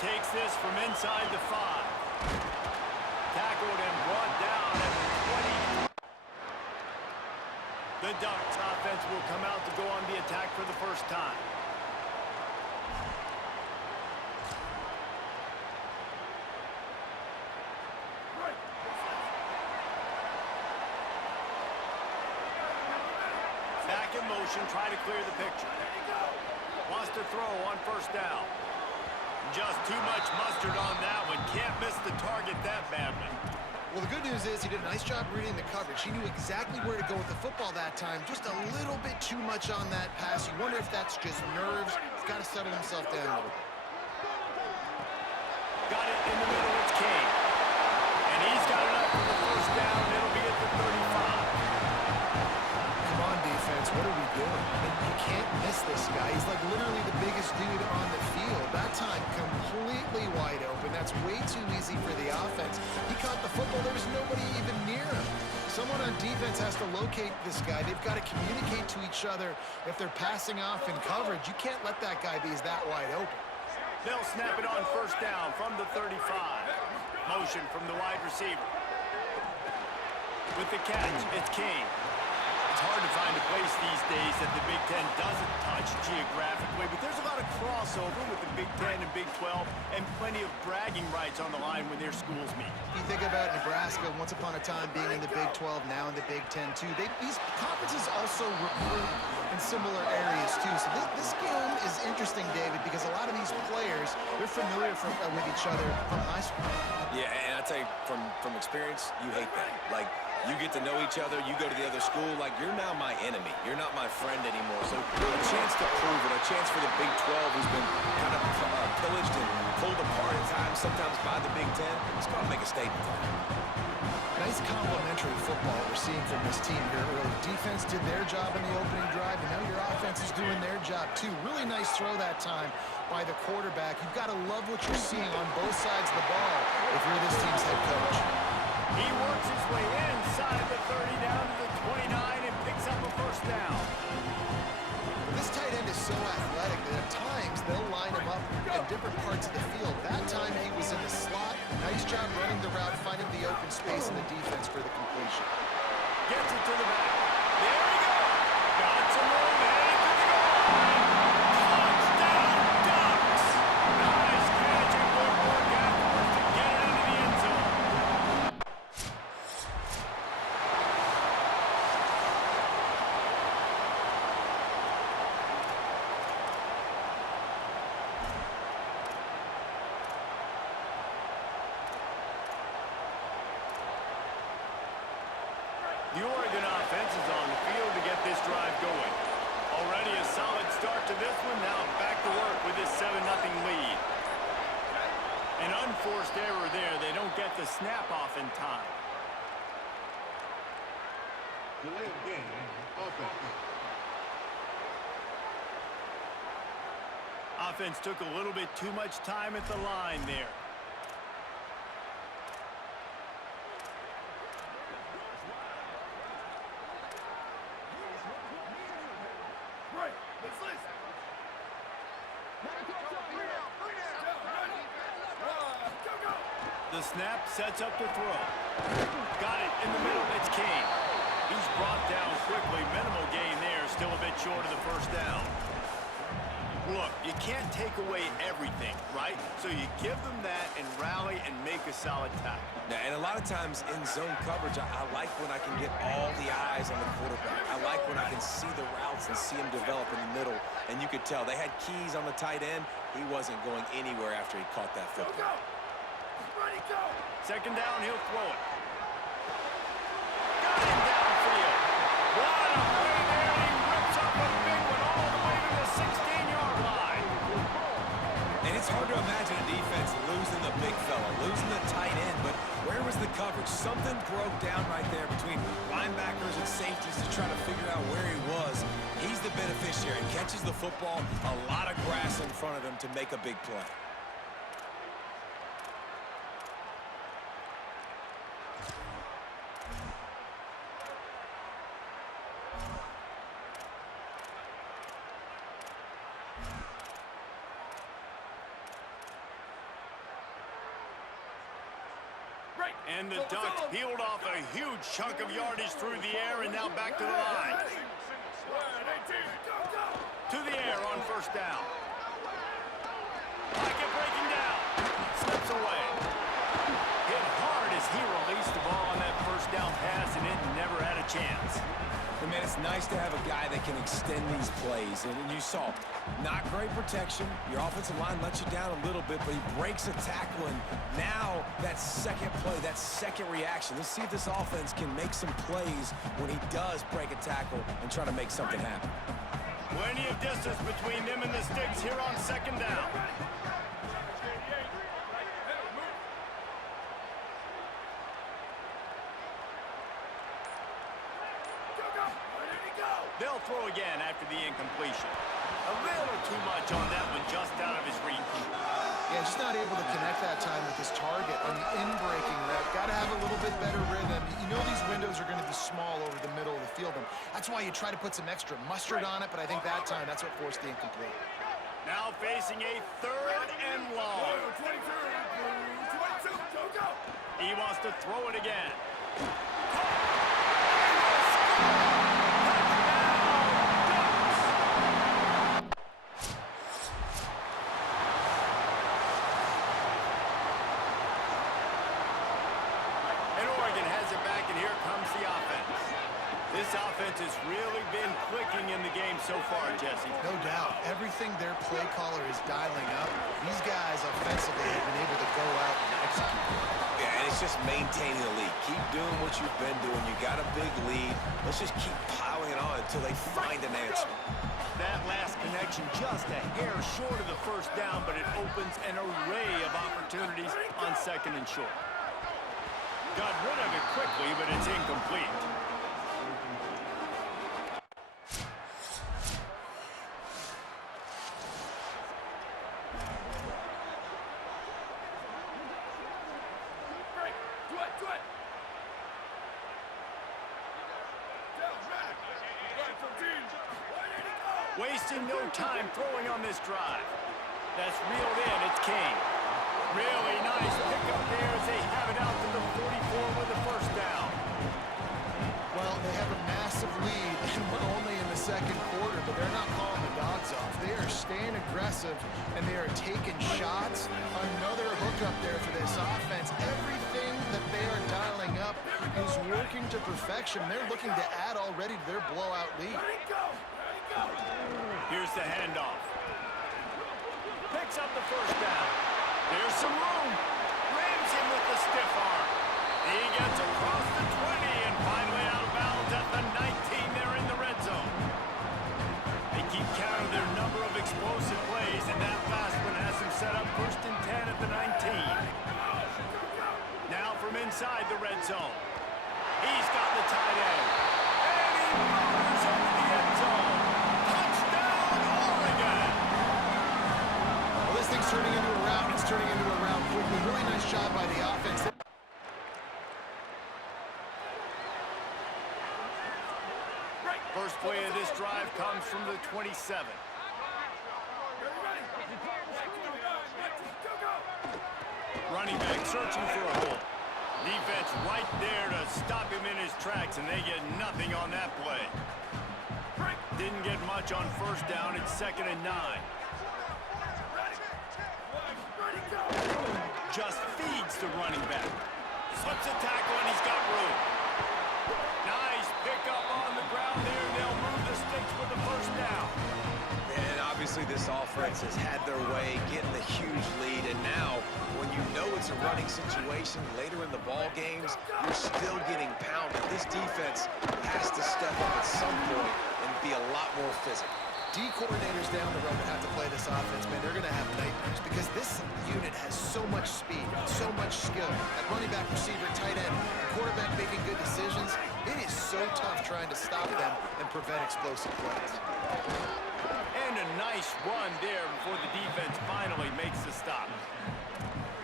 takes this from inside the 5. Tackled and brought down at the 20. The Ducks offense will come out to go on the attack for the first time. Back in motion, try to clear the picture. Wants to throw on first down. Just too much mustard on that one. Can't miss the target that badly. Well, the good news is he did a nice job reading the coverage. He knew exactly where to go with the football that time. Just a little bit too much on that pass. You wonder if that's just nerves. He's got to settle himself down a little bit. Got it in the middle. It's King. And he's got it up for the first down. It'll be at the 35. Come on, defense. What are we doing? I mean, you can't miss this guy. He's like literally the biggest dude on the field. That time, completely wide open. That's way too easy for the offense. He caught the football. There was nobody even near him. Someone on defense has to locate this guy. They've got to communicate to each other if they're passing off in coverage. You can't let that guy be that wide open. They'll snap it on first down from the 35. Motion from the wide receiver. With the catch, it's King. It's hard to find a place these days that the Big Ten doesn't touch geographically, but there's a lot of crossover with the Big Ten and Big 12 and plenty of bragging rights on the line when their schools meet. You think about Nebraska, once upon a time being in the Big 12, now in the Big 10 too. These conferences also recruit in similar areas too. So this game is interesting, David, because a lot of these players, they're familiar with each other from high school. Yeah, and I tell you, from experience, you hate that. Like, you get to know each other, you go to the other school, like, you're now my enemy. You're not my friend anymore. So a chance to prove it, a chance for the Big 12, who's been kind of pillaged and pulled apart at times, sometimes by the Big 10. It's going to make a statement. Nice complimentary football we're seeing from this team here early. Defense did their job in the opening drive, and now your offense is doing their job too. Really nice throw that time by the quarterback. You've got to love what you're seeing on both sides of the ball if you're this team's head coach. He works his way inside the 30 down to the 29 and picks up a first down. This tight end is so athletic that at times they'll line him up in different parts of the field. That time he was in the slot. Nice job running the route, finding the open space in the defense for the completion. Gets it to the back. There we go. Got some room heading to the goal. Touchdown, Ducks. Nice catch and good work afterwards to get it into the end zone. The Oregon offense is on the field to get this drive going. Already a solid start to this one. Now back to work with this 7-0 lead. An unforced error there. They don't get the snap off in time. Delay of game, offense. Offense took a little bit too much time at the line there. The snap sets up the throw. Got it in the middle. It's Kane. He's brought down quickly. Minimal gain there. Still a bit short of the first down. Look, you can't take away everything, right? So you give them that and rally and make a solid tackle. Now, and a lot of times in zone coverage, I like when I can get all the eyes on the quarterback. I like when I can see the routes and see him develop in the middle. And you could tell they had keys on the tight end. He wasn't going anywhere after he caught that football. Second down, he'll throw it. Got him downfield. What a play there. He rips up a big one all the way to the 16-yard line. And it's hard to imagine a defense losing the big fella, losing the tight end, but where was the coverage? Something broke down right there between linebackers and safeties to try to figure out where he was. He's the beneficiary. Catches the football, a lot of grass in front of him to make a big play. And the Ducks peeled off a huge chunk of yardage through the air and now back to the line. To the air on first down. Pocket breaking down. Slips away. Hit hard as he released the ball on that first down pass, and it never had a chance. And man, it's nice to have a guy that can extend these plays. And you saw, not great protection. Your offensive line lets you down a little bit, but he breaks a tackle. And now that second play, that second reaction. Let's see if this offense can make some plays when he does break a tackle and try to make something happen. Plenty of distance between them and the sticks here on second down. They'll throw again after the incompletion. A little too much on that one, just out of his reach. Yeah, just not able to connect that time with his target on the in-breaking route. Got to have a little bit better rhythm. You know these windows are going to be small over the middle of the field, and that's why you try to put some extra mustard on it, but I think that time that's what forced the incomplete. Now facing a third and long. He wants to throw it again. This offense has really been clicking in the game so far, Jesse. No doubt. Everything their play caller is dialing up, these guys offensively have been able to go out and execute. Yeah, and it's just maintaining the lead. Keep doing what you've been doing. You got a big lead. Let's just keep piling it on until they find an answer. That last connection just a hair short of the first down, but it opens an array of opportunities on second and short. Got rid of it quickly, but it's incomplete. Wasting no time throwing on this drive. That's reeled in. It's King. Really nice pickup there as they have it out to the 44 with the first down. Well, they have a massive lead, and we're only in the second quarter, but they're not calling the dogs off. They are staying aggressive, and they are taking shots. Another hookup there for this offense. Everything that they are dialing up is working to perfection. They're looking to add already to their blowout lead. Here's the handoff. Picks up the first down. There's some room. Rams him with the stiff arm. He gets across the 20 and finally out of bounds at the 19. They're in the red zone. They keep count of their number of explosive plays, and that last one has them set up 1st and 10 at the 19. Now from inside the red zone. He's got the tight end. And he runs into the end zone. Thing's turning into a rout. It's turning into a rout quickly. Really nice job by the offense. First play of this drive comes from the 27. Running back searching for a hole. Defense right there to stop him in his tracks, and they get nothing on that play. Didn't get much on first down. It's 2nd and 9. Just feeds the running back. Slips a tackle, and he's got room. Nice pickup on the ground there. They'll move the sticks with the first down. And obviously this offense has had their way, getting the huge lead. And now, when you know it's a running situation later in the ball games, you're still getting pounded. This defense has to step up at some point and be a lot more physical. D coordinators down the road that have to play this offense, man, they're going to have nightmares because this unit has so much speed, so much skill. At running back, receiver, tight end, the quarterback making good decisions. It is so tough trying to stop them and prevent explosive plays. And a nice run there before the defense finally makes the stop.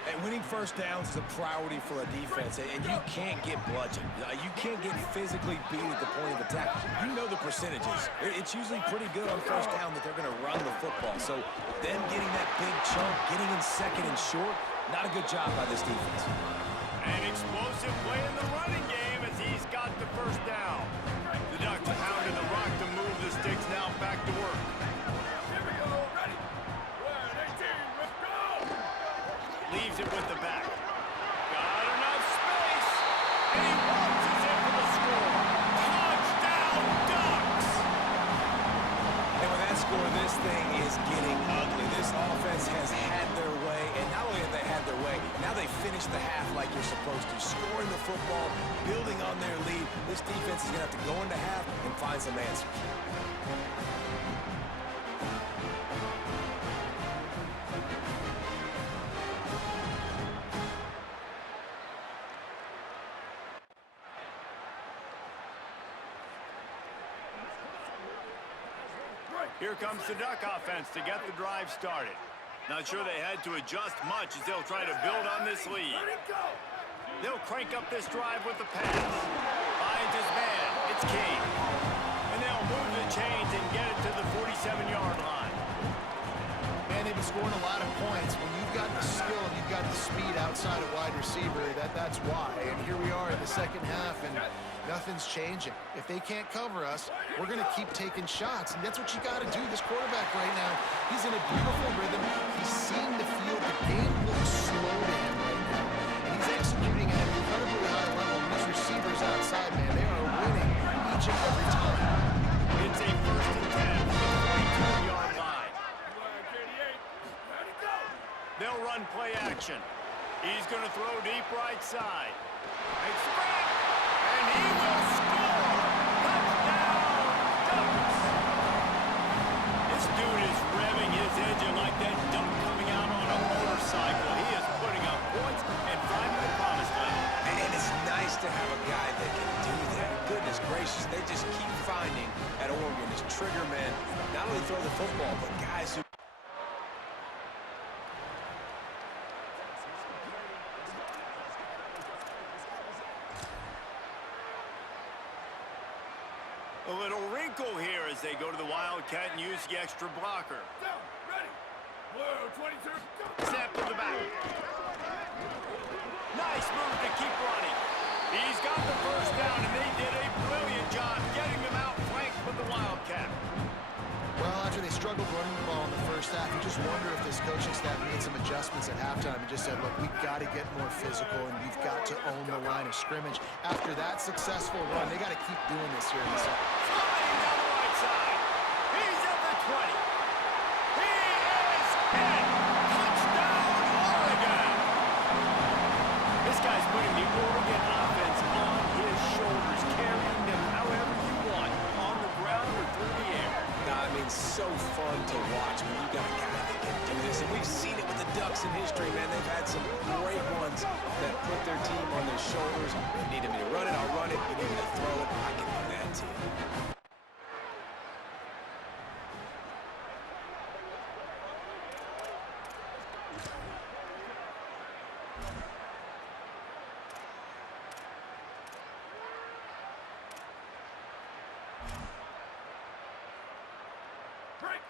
And winning first downs is a priority for a defense, and you can't get bludgeoned. You can't get physically beat at the point of attack. You know the percentages. It's usually pretty good on first down that they're going to run the football. So them getting that big chunk, getting in second and short, not a good job by this defense. An explosive play in the running game as he's got the first down. The Ducks pounding the rock to move the sticks now back to work. Here we go. Ready. 18. Let's go. Leaves it with the back. Got enough space. And he launches in for the score. Touchdown, Ducks! And with that score, this thing is getting ugly. This offense has had their way, and not only have they had their way, now they finish the half like you're supposed to, scoring the football, building on their lead. This defense is going to have to go into half and find some answers. Here comes the Duck offense to get the drive started. Not sure they had to adjust much as they'll try to build on this lead. They'll crank up this drive with the pass. Finds his man. It's King. And they'll move the chains and get it to the 47-yard line. Man, they've been scoring a lot of points. When you've got the skill and you've got the speed outside of wide receiver, that's why. And here we are in the second half, and nothing's changing. If they can't cover us, we're going to keep taking shots, and that's what you got to do. This quarterback right now, he's in a beautiful rhythm. He's seeing the field. The game looks slow to him right now, and he's executing at an incredibly high level. And these receivers outside, man, they are winning each and every time. It's a 1st and 10 from the 42-yard line. They'll run play action. He's going to throw deep right side. Makes the break, and he will score. Touchdown, Ducks. This dude is revving his engine like that duck coming out on a motorcycle. He is putting up points and finding the promised land. And it's nice to have a guy that can do that. Goodness gracious, they just keep finding at Oregon as trigger men, not only throw the football, but guys who... A little wrinkle here as they go to the Wildcat and use the extra blocker. Down. Ready. Blue 22. Go. Snap to the back. Nice move to keep running. He's got the first down, and they did a brilliant job getting them out flanked with the Wildcat. Well, after they struggled running the ball in the first half, you just wonder if this coaching staff made some adjustments at halftime and just said, look, we've got to get more physical and we've got to own the line of scrimmage. After that successful run, they got to keep doing this here in the second. Flying down the right side. He's at the 20. He is in. Touchdown, Oregon. This guy's putting the Oregon offense on his shoulders, carrying them however you want, on the ground or through the air. I mean, so fun to watch when you got a guy that can do this. And we've seen it with the Ducks in history, man. They've had some great ones that put their team on their shoulders. You need me to run it, I'll run it. You need me to throw it, I can do that too.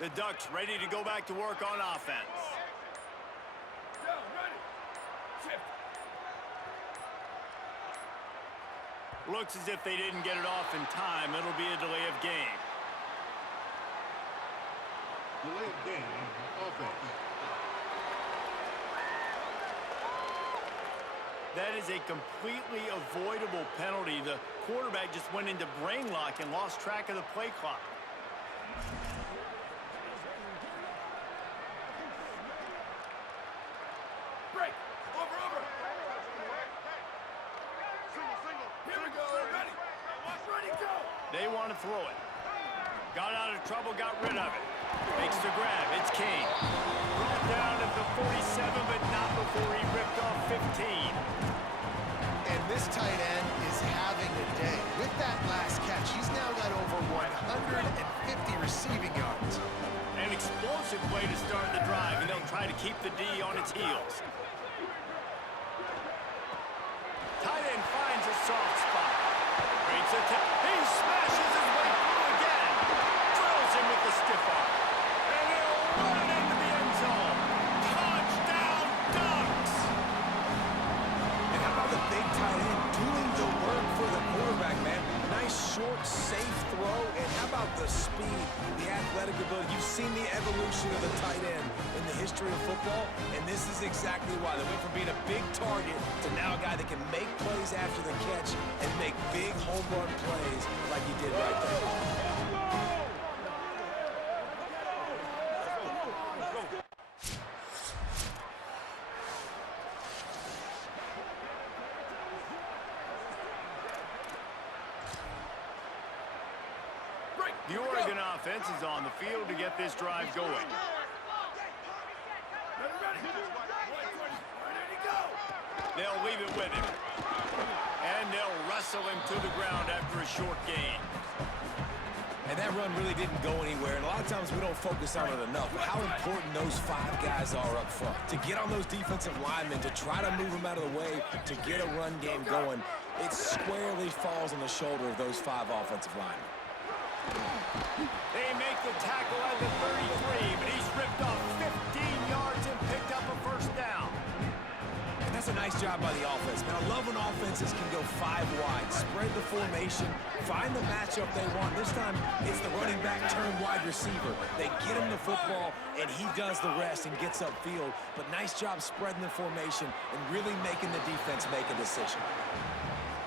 The Ducks ready to go back to work on offense. Down. Ready. Shift. Looks as if they didn't get it off in time. It'll be a delay of game. Delay of game. Offense. That is a completely avoidable penalty. The quarterback just went into brain lock and lost track of the play clock. Break. Over. Single. Here we go. Ready. Ready, go. They want to throw it. Got out of trouble, got rid of it. Makes the grab. It's King. Brought down at the 47, but not before he ripped off 15. And this tight end is having a day. With that last catch, he's now got over 150 receiving yards. An explosive way to start the drive, and they'll try to keep the D on its heels. Tight end finds a soft spot. Breaks it. He smashes his way through again. Drills him with the stiff arm. And he'll run it into the end zone. Touchdown, Ducks! And how about the the speed, the athletic ability. You've seen the evolution of the tight end in the history of football, and this is exactly why. They went from being a big target to now a guy that can make plays after the catch and make big home run plays like he did right there. The Oregon offense is on the field to get this drive going. They'll leave it with him. And they'll wrestle him to the ground after a short gain. And that run really didn't go anywhere. And a lot of times we don't focus on it enough. How important those 5 guys are up front. To get on those defensive linemen, to try to move them out of the way, to get a run game going, it squarely falls on the shoulder of those 5 offensive linemen. They make the tackle at the 33, but he's ripped off 15 yards and picked up a first down. And that's a nice job by the offense. Man, I love when offenses can go 5 wide, spread the formation, find the matchup they want. This time, it's the running back turned wide receiver. They get him the football, and he does the rest and gets upfield. But nice job spreading the formation and really making the defense make a decision.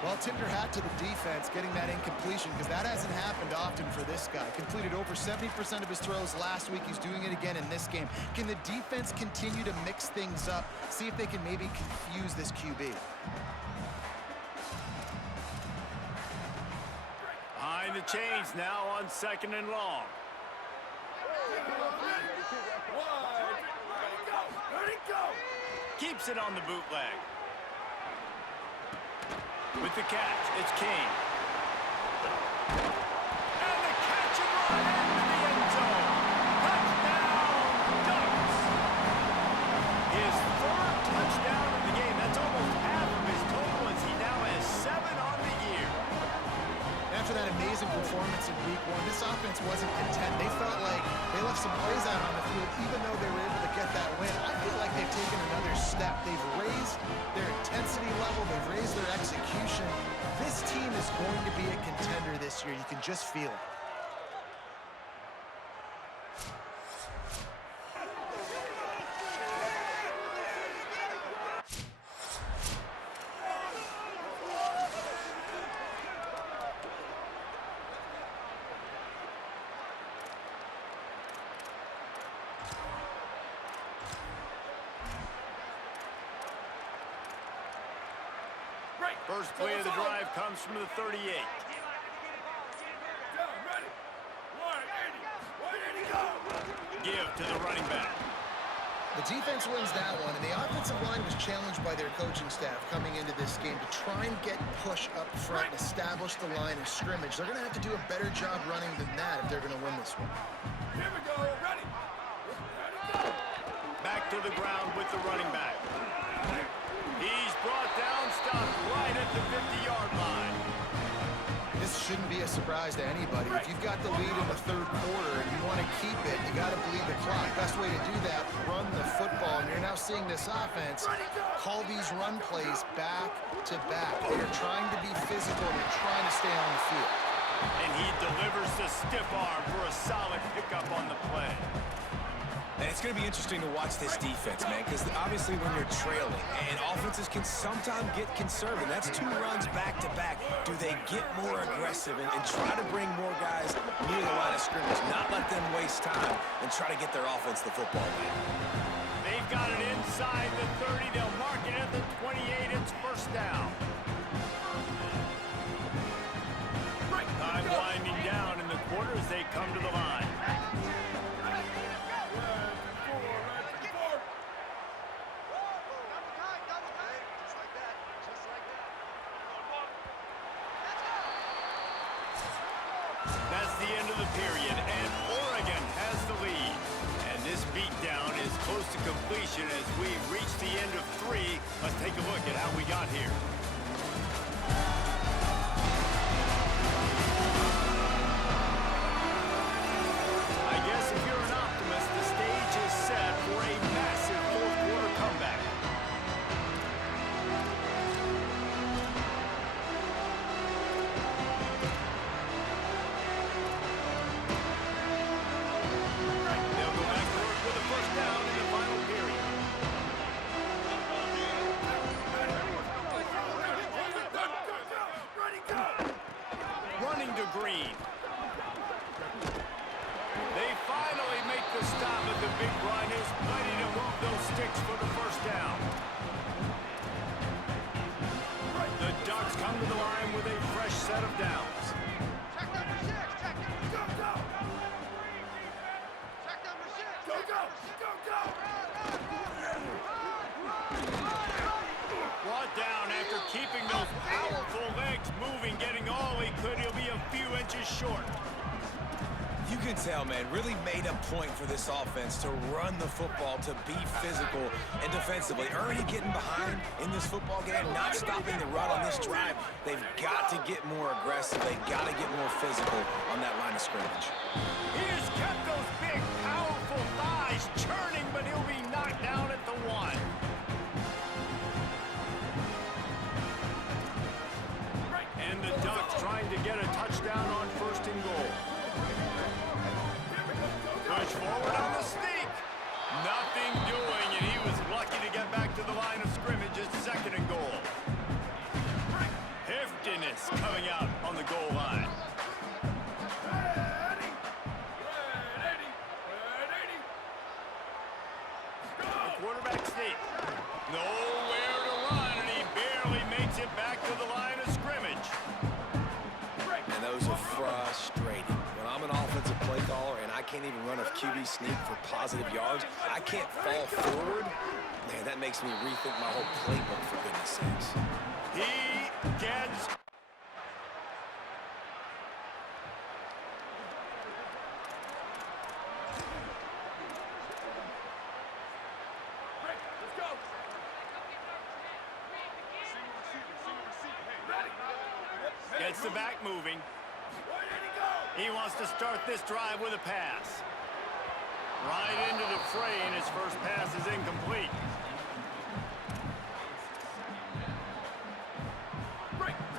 Well, tip your hat to the defense getting that incompletion because that hasn't happened often for this guy. Completed over 70% of his throws last week. He's doing it again in this game. Can the defense continue to mix things up? See if they can maybe confuse this QB. Behind the chains now on 2nd and long. Keeps it on the bootleg. With the catch, it's King. And the catch and run into the end zone. Touchdown, Ducks. His 3rd touchdown of the game. That's almost half of his total as he now has 7 on the year. After that amazing performance in week 1, this offense wasn't content. They felt like they left some plays out on the field even though they were able to get that win. I feel like they've taken another step. They've raised their intensity level. They've raised their execution. This team is going to be a contender this year. You can just feel it. First play of the drive comes from the 38. Give to the running back. The defense wins that one, and the offensive line was challenged by their coaching staff coming into this game to try and get push up front and establish the line of scrimmage. They're going to have to do a better job running than that if they're going to win this one. Here we go, ready. Back to the ground with the running back. He's brought down, stopped right at the 50-yard line. This shouldn't be a surprise to anybody. If you've got the lead in the 3rd quarter and you want to keep it, you got to bleed the clock. Best way to do that, run the football. And you're now seeing this offense call these run plays back to back. They're trying to be physical. They're trying to stay on the field. And he delivers the stiff arm for a solid pickup on the play. And it's going to be interesting to watch this defense, man, because obviously when you're trailing, and offenses can sometimes get conservative. That's 2 runs back-to-back. Do they get more aggressive and try to bring more guys near the line of scrimmage, not let them waste time, and try to get their offense the football game? They've got it inside the 30. They'll mark it at the 28. It's first down. Time winding down in the quarter as they come to the line. That's the end of the period, and Oregon has the lead. And this beatdown is close to completion as we reach the end of 3. Let's take a look at how we got here. I guess if you're an optimist, the stage is set for a massive 4th quarter comeback. the big run is plenty to move those sticks for the first down. The Ducks come to the line with a fresh set of downs. Check number 6. Check number go, go. Check number 6. Go, go. Go, go. Brought down after keeping those powerful legs moving, getting all he could. He'll be a few inches short. You can tell, man, really made a point for this offense to run the football, to be physical and defensively. Already getting behind in this football game, not stopping the run on this drive. They've got to get more aggressive. They've got to get more physical on that line of scrimmage. He has kept those big, powerful thighs churning, but he'll be knocked down at the 1. And the Ducks trying to get a touchdown on 1st and goal. Push forward on the sneak. Nothing doing, and he was lucky to get back to the line of scrimmage at 2nd and goal. Heftiness coming out on the goal line. The quarterback sneak. Nowhere to run, and he barely makes it back to the line of scrimmage. And those are frustrating. When I'm an offensive play caller and I can't even run a QB sneak for positive yards, I can't fall forward. Man, that makes me rethink my whole playbook, for goodness sakes. He gets... Gets the back moving. He wants to start this drive with a pass. Right into the fray, and his first pass is incomplete.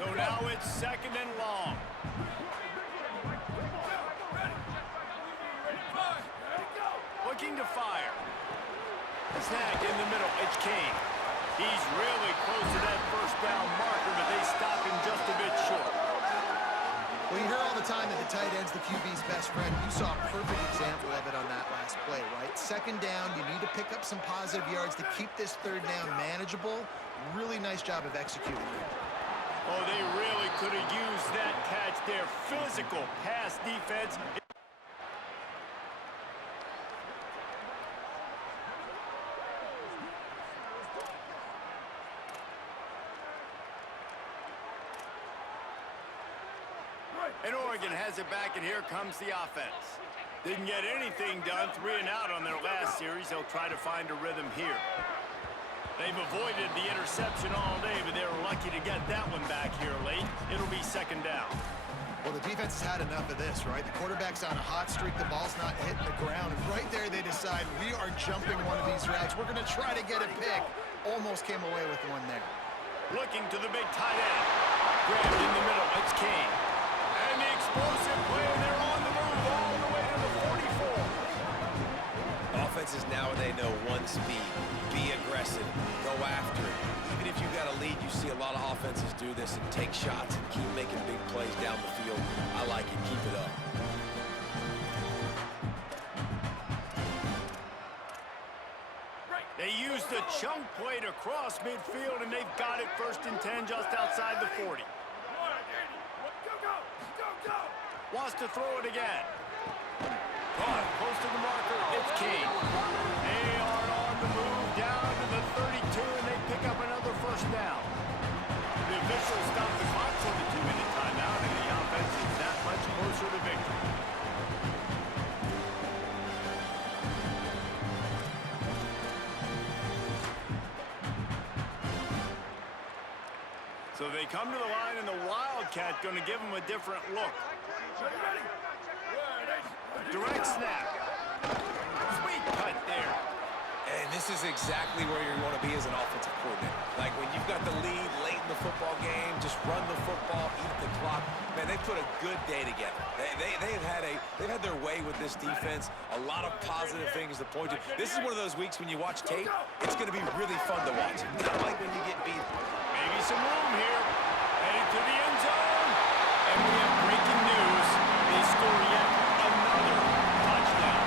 So now it's 2nd and long. Looking to fire. Snag in the middle. It's Kane. He's really close to that first down marker, but they stop him just a bit short. Well, you hear all the time that the tight end's the QB's best friend. You saw a perfect example of it on that last play, right? 2nd down, you need to pick up some positive yards to keep this 3rd down manageable. Really nice job of executing it. Oh, they really could have used that catch there. Physical pass defense. And Oregon has it back, and here comes the offense. Didn't get anything done, 3 and out on their last series. They'll try to find a rhythm here. They've avoided the interception all day, but they were lucky to get that one back here late. It'll be 2nd down. Well, the defense has had enough of this, right? The quarterback's on a hot streak. The ball's not hitting the ground. And right there, they decide, we are jumping one of these routes. We're going to try to get a pick. Almost came away with one there. Looking to the big tight end. Grabbed in the middle. It's Kane. And the explosive play, and they're on the move all the way to the 44. Offenses now, they know one speed. Be aggressive. Go after it. Even if you got a lead, you see a lot of offenses do this and take shots and keep making big plays down the field. I like it. Keep it up. They used the chunk play to cross midfield, and they've got it 1st and 10 just outside the 40. Wants to throw it again. Caught close to the marker. It's King. They are on the move down to the 32, and they pick up another 1st down. The officials stop the clock for the 2-minute timeout, and the offense is that much closer to victory. So they come to the line, and the Wildcat going to give them a different look. Direct snap. Sweet cut there. And this is exactly where you want to be as an offensive coordinator. Like when you've got the lead late in the football game, just run the football, eat the clock. Man, they put a good day together. They've had their way with this defense. A lot of positive things to point to. This is one of those weeks when you watch tape, it's going to be really fun to watch. Not like when you get beat. Maybe some room here. Headed to the end zone. And we have breaking news. They score yet another touchdown.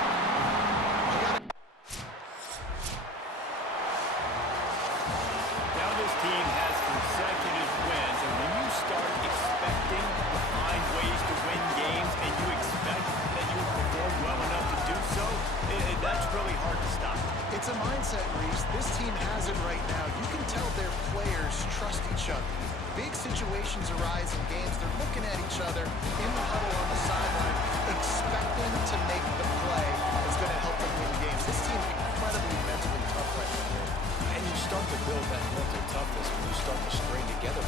a mindset, Reese. This team has it right now. You can tell their players trust each other. Big situations arise in games. They're looking at each other in the huddle on the sideline, expecting to make the play that's going to help them win games. This team incredibly mentally tough right now. And you start to build that mental toughness when you start to string together